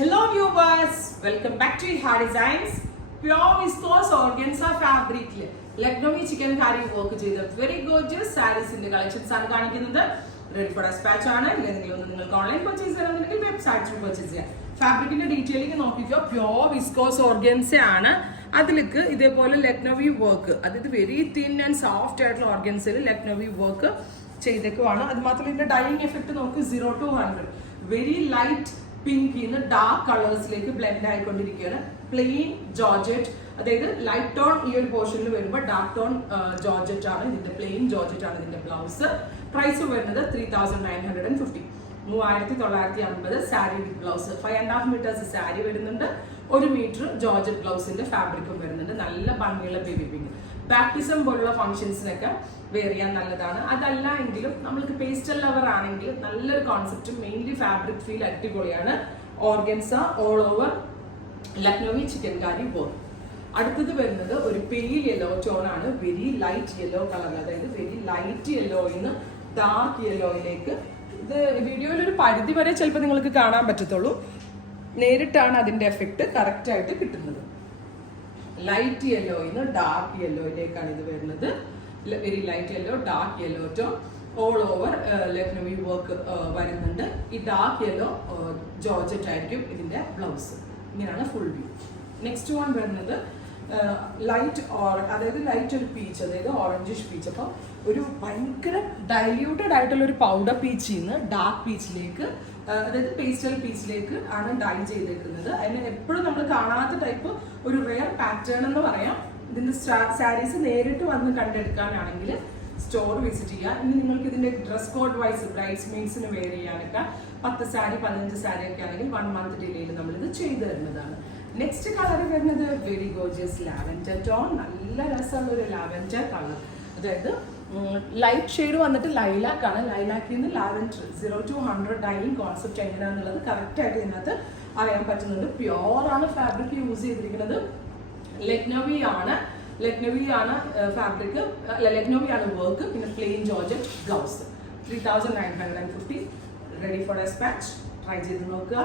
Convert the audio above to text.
Hello viewers, welcome back to Iha Designs. Pure viscose organza fabric Lucknowi chicken curry work ചെയ്ത very gorgeous sarees in the collections ആണ് കാണിക്കുന്നത്. Ready for dispatch ആണ്. അല്ലെങ്കിൽ നിങ്ങൾക്ക് online purchase ചെയ്യണമെന്നുണ്ടെങ്കിൽ വെബ്സൈറ്റിൽ purchase ചെയ്യാം. ഫാബ്രിക്കിന്റെ ഡീറ്റെയിലിംഗ് നോക്കിക്കോ. പ്യോർ വിസ്കോസ് ഓർഗൻസ ആണ്. അതിലേക്ക് ഇതേപോലെ ലക്നവി വർക്ക്, അതായത് വെരി തിൻ ആൻഡ് സോഫ്റ്റ് ആയിട്ടുള്ള ഓർഗൻസിൽ ലക്നവി വർക്ക് ചെയ്തേക്കുവാണ്. അത് മാത്രമല്ല ഇതിന്റെ ഡൈയിങ് എഫക്ട് നോക്ക് 0 to 100 very light pink dark കളേഴ്സിലേക്ക് ബ്ലെൻഡ് ആയിക്കൊണ്ടിരിക്കുകയാണ്. പ്ലെയിൻ ജോർജറ്റ്, അതായത് ലൈറ്റ് ടോൺ ഈ ഒരു പോർഷനിൽ വരുമ്പോൾ ഡാർക്ക് ടോൺ ജോർജറ്റ് ആണ് ഇതിന്റെ, പ്ലെയിൻ ജോർജറ്റ് ആണ് ഇതിന്റെ ബ്ലൗസ്. പ്രൈസ് വരുന്നത് 3950, 3950 sari with blouse. 5.5 metres sari വരുന്നുണ്ട്. 1 മീറ്റർ ജോർജറ്റ് ബ്ലൗസിന്റെ ഫാബ്രിക്കും വരുന്നുണ്ട്. നല്ല ഭംഗിയുള്ള ബേബി പിങ്ക്. ബാപ്റ്റിസം പോലുള്ള ഫംഗ്ഷൻസിനൊക്കെ വെയർ ചെയ്യാൻ നല്ലതാണ്. അതല്ല എങ്കിലും നമ്മൾക്ക് പേസ്റ്റൽ ലവർ ആണെങ്കിൽ നല്ലൊരു കോൺസെപ്റ്റ്, മെയിൻലി ഫാബ്രിക് ഫീൽ അടിപൊളിയാണ്. Organza all over Lucknowi chicken കാരി വർക്ക്. അടുത്തത് വരുന്നത് ഒരു പെയിൽ യെല്ലോ ടോൺ ആണ്, വെരി ലൈറ്റ് യെല്ലോ കളർ, അതായത് വെരി ലൈറ്റ് യെല്ലോയിന്ന് ഡാർക്ക് യെല്ലോയിലേക്ക്. ഇത് വീഡിയോയിൽ ഒരു പരിധി വരെ ചിലപ്പോൾ നിങ്ങൾക്ക് കാണാൻ പറ്റത്തുള്ളൂ, നേരിട്ടാണ് അതിന്റെ എഫക്റ്റ് കറക്റ്റ് ആയിട്ട് കിട്ടുന്നത്. ലൈറ്റ് യെല്ലോയിന്ന് ഡാർക്ക് യെല്ലോയിലേക്കാണ് ഇത് വരുന്നത്. Very light yellow, dark yellow tone all over Lucknowi work വരുന്നുണ്ട്. ഈ ഡാർക്ക് യെല്ലോ ജോർജറ്റ് ആയിരിക്കും ഇതിന്റെ ബ്ലൗസ്. ഇങ്ങനെയാണ് ഫുൾ വ്യൂ. നെക്സ്റ്റ് വൺ വരുന്നത് ലൈറ്റ് അതായത് ലൈറ്റ് ഒരു പീച്ച്, അതായത് ഓറഞ്ചിഷ് പീച്ച്. അപ്പോൾ ഒരു ഭയങ്കര ഡൈല്യൂട്ടഡ് ആയിട്ടുള്ള ഒരു പൗഡർ പീച്ചിൽ നിന്ന് ഡാർക്ക് പീച്ചിലേക്ക്, അതായത് പേസ്റ്റൽ പീച്ചിലേക്ക് ആണ് ഡൈ ചെയ്തേക്കുന്നത്. അതിന് എപ്പോഴും നമ്മൾ കാണാത്ത ടൈപ്പ് ഒരു റെയർ പാറ്റേൺ എന്ന് പറയാം. ഇതിന്റെ സാരീസ് നേരിട്ട് വന്ന് കണ്ടെടുക്കാനാണെങ്കിൽ സ്റ്റോർ വിസിറ്റ് ചെയ്യുക. ഇനി നിങ്ങൾക്ക് ഇതിന്റെ ഡ്രസ് കോഡ് വൈസ് ബ്രൈഡ്സ് മെയ്ഡ്സിന് വെയർ ചെയ്യാനൊക്കെ 10 സാരി 15 സാരി ഒക്കെ ആണെങ്കിൽ 1 മന്ത് ഡിലേയിൽ നമ്മളിത് ചെയ്തു തരുന്നതാണ്. നെക്സ്റ്റ് കളർ വരുന്നത് വെരി ഗോർജിയസ് ലാവൻഡർ ടോൺ. നല്ല രസമുള്ള ഒരു ലാവൻഡർ കളർ, അതായത് ലൈറ്റ് ഷെയ്ഡ് വന്നിട്ട് ലൈലാക്ക് ആണ്. ലൈലാക്കിൽ നിന്ന് ലാവൻഡർ 0 to 100 ഡൈയിങ് കോൺസെപ്റ്റ് എങ്ങനെയാണെന്നുള്ളത് കറക്റ്റ് ആയിട്ട് ഇതിനകത്ത് അറിയാൻ പറ്റുന്നുണ്ട്. പ്യോർ ആണ് ഫാബ്രിക് യൂസ് ചെയ്തിരിക്കുന്നത്. ലക്നവി ആണ് ഫാബ്രിക്, അല്ല ലക്നവി ആണ് വർക്ക്. പിന്നെ plain georgette blouse. 3950. Ready for despatch. Try ചെയ്ത് നോക്കുക.